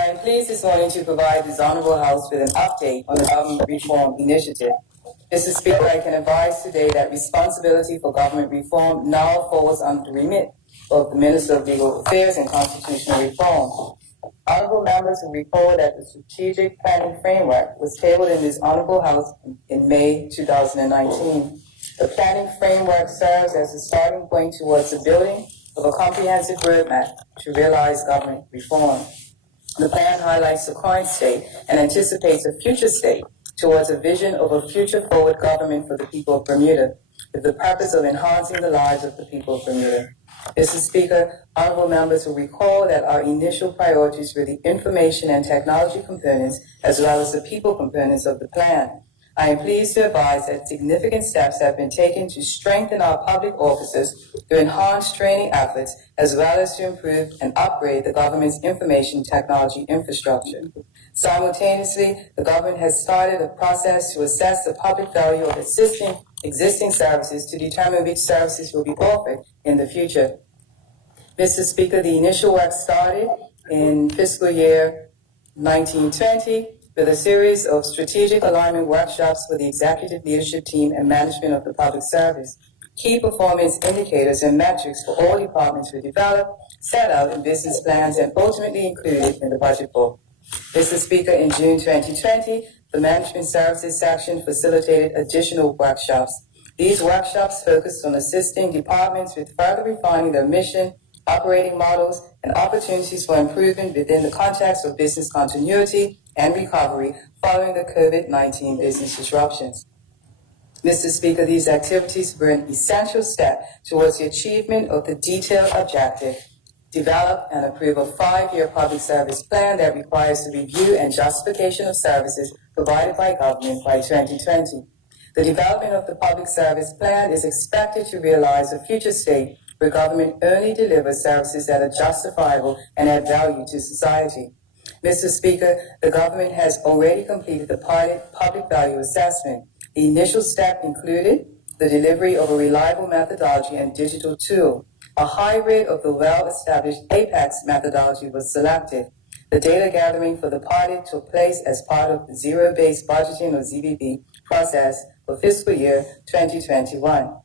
I am pleased this morning to provide this Honorable House with an update on the government reform initiative. Mr. Speaker, I can advise today that responsibility for government reform now falls under the remit of the Minister of Legal Affairs and Constitutional Reform. Honorable members will recall that the strategic planning framework was tabled in this Honorable House in May 2019. The planning framework serves as a starting point towards the building of a comprehensive roadmap to realize government reform. The plan highlights the current state and anticipates a future state towards a vision of a future-forward government for the people of Bermuda, with the purpose of enhancing the lives of the people of Bermuda. Mr. Speaker, honorable members will recall that our initial priorities were the information and technology components as well as the people components of the plan. I am pleased to advise that significant steps have been taken to strengthen our public officers through enhanced training efforts as well as to improve and upgrade the government's information technology infrastructure. Simultaneously, the government has started a process to assess the public value of existing services to determine which services will be offered in the future. Mr. Speaker, the initial work started in fiscal year 1920 with a series of strategic alignment workshops for the executive leadership team and management of the public service. Key performance indicators and metrics for all departments were developed, set out in business plans, and ultimately included in the budget book. Mr. Speaker, in June 2020, the Management Services section facilitated additional workshops. These workshops focused on assisting departments with further refining their mission, operating models, and opportunities for improvement within the context of business continuity and recovery following the COVID-19 business disruptions. Mr. Speaker, these activities were an essential step towards the achievement of the detailed objective: develop and approve a 5-year public service plan that requires the review and justification of services provided by government by 2020. The development of the public service plan is expected to realize a future state where government only delivers services that are justifiable and add value to society. Mr. Speaker, the government has already completed the public value assessment. The initial step included the delivery of a reliable methodology and digital tool. A hybrid of the well-established APEX methodology was selected. The data gathering for the pilot took place as part of the zero-based budgeting or ZBB process for fiscal year 2021.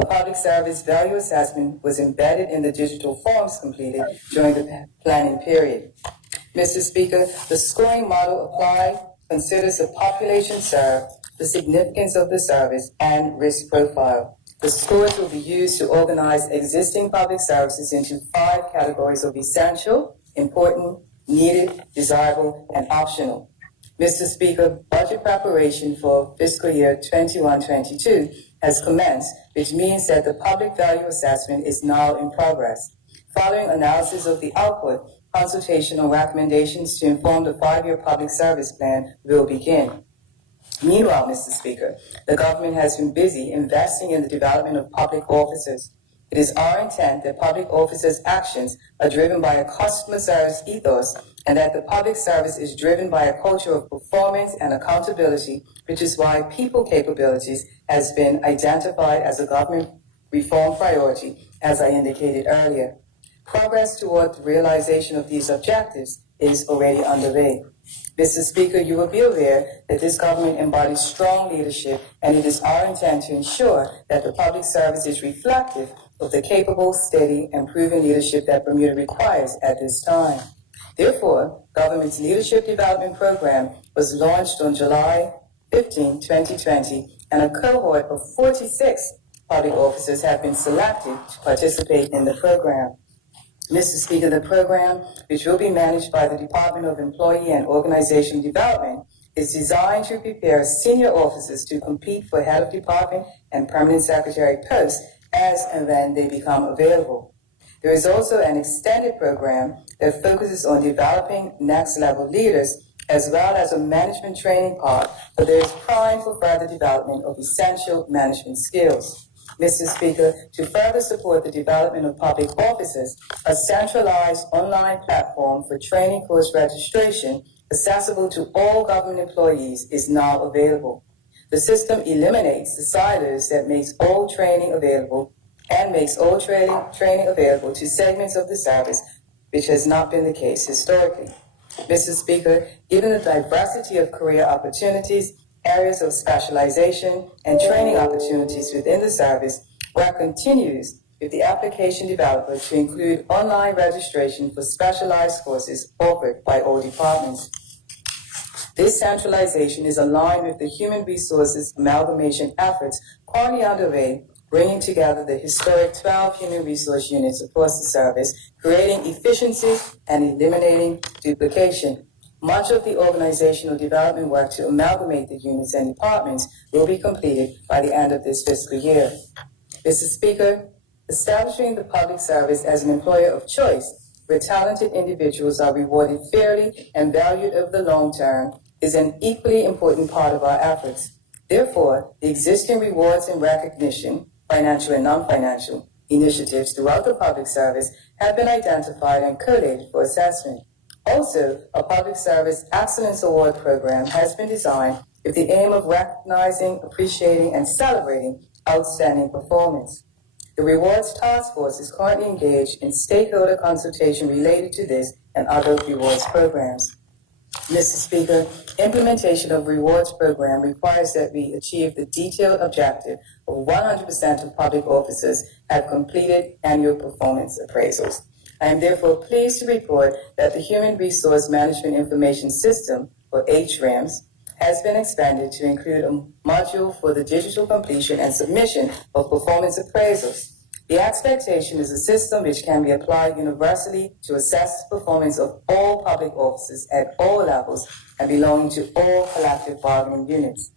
A public service value assessment was embedded in the digital forms completed during the planning period. Mr. Speaker, the scoring model applied considers the population served, the significance of the service, and risk profile. The scores will be used to organize existing public services into 5 categories of essential, important, needed, desirable, and optional. Mr. Speaker, budget preparation for fiscal year 21-22 has commenced, which means that the public value assessment is now in progress. Following analysis of the output, consultation on recommendations to inform the 5-year public service plan will begin. Meanwhile, Mr. Speaker, the government has been busy investing in the development of public officers. It is our intent that public officers' actions are driven by a customer service ethos and that the public service is driven by a culture of performance and accountability, which is why people capabilities has been identified as a government reform priority, as I indicated earlier. Progress toward the realization of these objectives is already underway. Mr. Speaker, you will be aware that this government embodies strong leadership, and it is our intent to ensure that the public service is reflective of the capable, steady, and proven leadership that Bermuda requires at this time. Therefore, government's Leadership Development Program was launched on July 15, 2020, and a cohort of 46 public officers have been selected to participate in the program. Mr. Speaker, the program, which will be managed by the Department of Employee and Organization Development, is designed to prepare senior officers to compete for head of department and permanent secretary posts as and when they become available. There is also an extended program that focuses on developing next-level leaders, as well as a management training part that is primed for further development of essential management skills. Mr. Speaker, to further support the development of public officers, a centralized online platform for training course registration accessible to all government employees is now available. The system eliminates the silos that makes all training available and makes all training available to segments of the service which has not been the case historically. Mr. Speaker, given the diversity of career opportunities, areas of specialization, and training opportunities within the service, work continues with the application developer to include online registration for specialized courses offered by all departments. This centralization is aligned with the human resources amalgamation efforts currently underway, bringing together the historic 12 human resource units across the service, creating efficiency and eliminating duplication. Much of the organizational development work to amalgamate the units and departments will be completed by the end of this fiscal year. Mr. Speaker, establishing the public service as an employer of choice, where talented individuals are rewarded fairly and valued over the long term, is an equally important part of our efforts. Therefore, the existing rewards and recognition, financial and non-financial, initiatives throughout the public service have been identified and collated for assessment. Also, a public service excellence award program has been designed with the aim of recognizing, appreciating, and celebrating outstanding performance. The Rewards Task Force is currently engaged in stakeholder consultation related to this and other rewards programs. Mr. Speaker, implementation of rewards program requires that we achieve the detailed objective of 100% of public officers have completed annual performance appraisals. I am therefore pleased to report that the Human Resource Management Information System, or HRIMS, has been expanded to include a module for the digital completion and submission of performance appraisals. The expectation is a system which can be applied universally to assess the performance of all public officers at all levels and belonging to all collective bargaining units.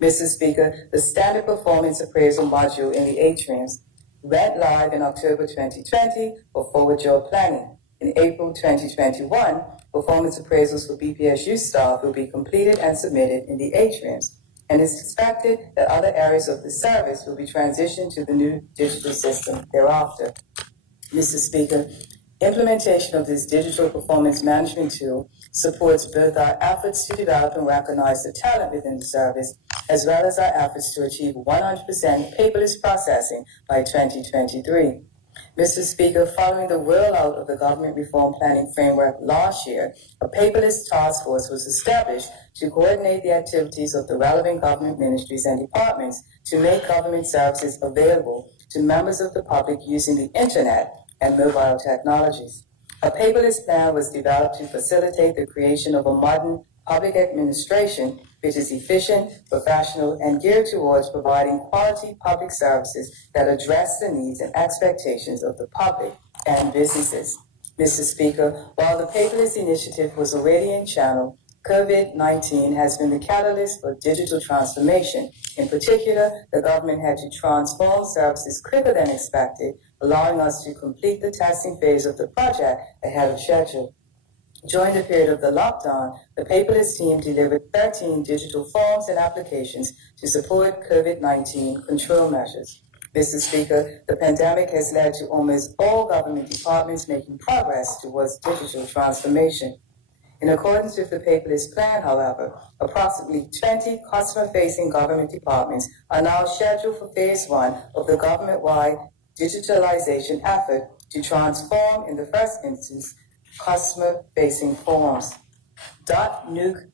Mr. Speaker, the standard performance appraisal module in the HRIMS went live in October 2020 for forward job planning. In April 2021, performance appraisals for BPSU staff will be completed and submitted in the HRIMS, and it's expected that other areas of the service will be transitioned to the new digital system thereafter. Mr. Speaker, implementation of this digital performance management tool supports both our efforts to develop and recognize the talent within the service, as well as our efforts to achieve 100% paperless processing by 2023. Mr. Speaker, following the rollout of the government reform planning framework last year, a paperless task force was established to coordinate the activities of the relevant government ministries and departments to make government services available to members of the public using the internet and mobile technologies. A paperless plan was developed to facilitate the creation of a modern public administration which is efficient, professional, and geared towards providing quality public services that address the needs and expectations of the public and businesses. Mr. Speaker, while the paperless initiative was already in channel, COVID-19 has been the catalyst for digital transformation. In particular, the government had to transform services quicker than expected, allowing us to complete the testing phase of the project ahead of schedule. During the period of the lockdown, the paperless team delivered 13 digital forms and applications to support COVID-19 control measures. Mr. Speaker, the pandemic has led to almost all government departments making progress towards digital transformation. In accordance with the paperless plan, however, approximately 20 customer-facing government departments are now scheduled for phase 1 of the government-wide digitalization effort to transform, in the first instance, customer-facing forms. .NetNuke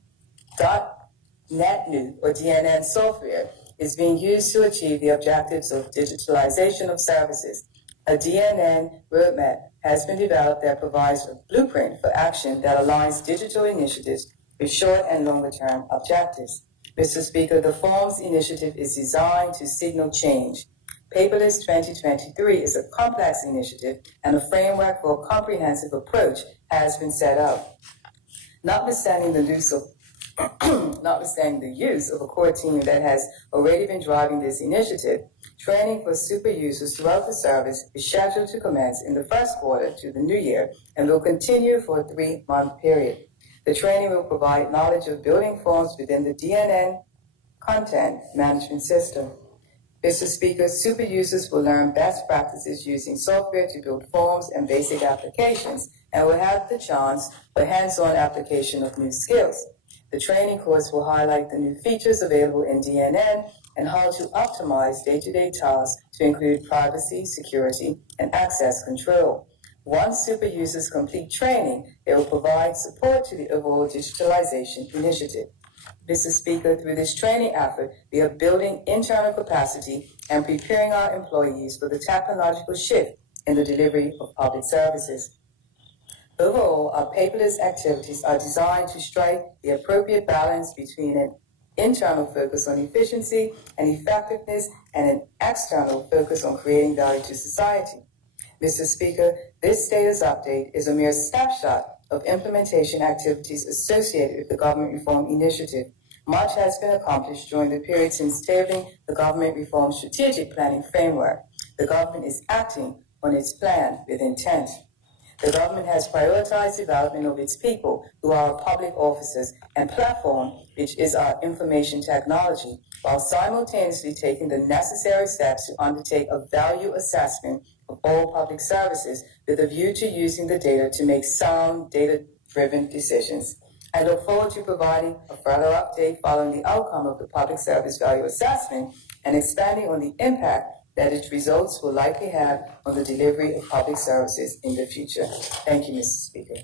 or DNN software is being used to achieve the objectives of digitalization of services. A DNN roadmap has been developed that provides a blueprint for action that aligns digital initiatives with short and longer term objectives. Mr. Speaker, the Forms initiative is designed to signal change. Paperless 2023 is a complex initiative, and a framework for a comprehensive approach has been set up. Notwithstanding the use of a core team that has already been driving this initiative, training for super users throughout the service is scheduled to commence in the first quarter to the new year and will continue for a 3-month period. The training will provide knowledge of building forms within the DNN content management system. Mr. Speaker, super users will learn best practices using software to build forms and basic applications and will have the chance for hands-on application of new skills. The training course will highlight the new features available in DNN and how to optimize day-to-day tasks to include privacy, security, and access control. Once super users complete training, they will provide support to the overall digitalization initiative. Mr. Speaker, through this training effort, we are building internal capacity and preparing our employees for the technological shift in the delivery of public services. Overall, our paperless activities are designed to strike the appropriate balance between an internal focus on efficiency and effectiveness and an external focus on creating value to society. Mr. Speaker, this status update is a mere snapshot of implementation activities associated with the Government Reform Initiative. Much has been accomplished during the period since tabling the Government Reform Strategic Planning Framework. The government is acting on its plan with intent. The government has prioritized development of its people through our public offices and platform, which is our information technology, while simultaneously taking the necessary steps to undertake a value assessment of all public services with a view to using the data to make sound, data-driven decisions. I look forward to providing a further update following the outcome of the public service value assessment and expanding on the impact that its results will likely have on the delivery of public services in the future. Thank you, Mr. Speaker.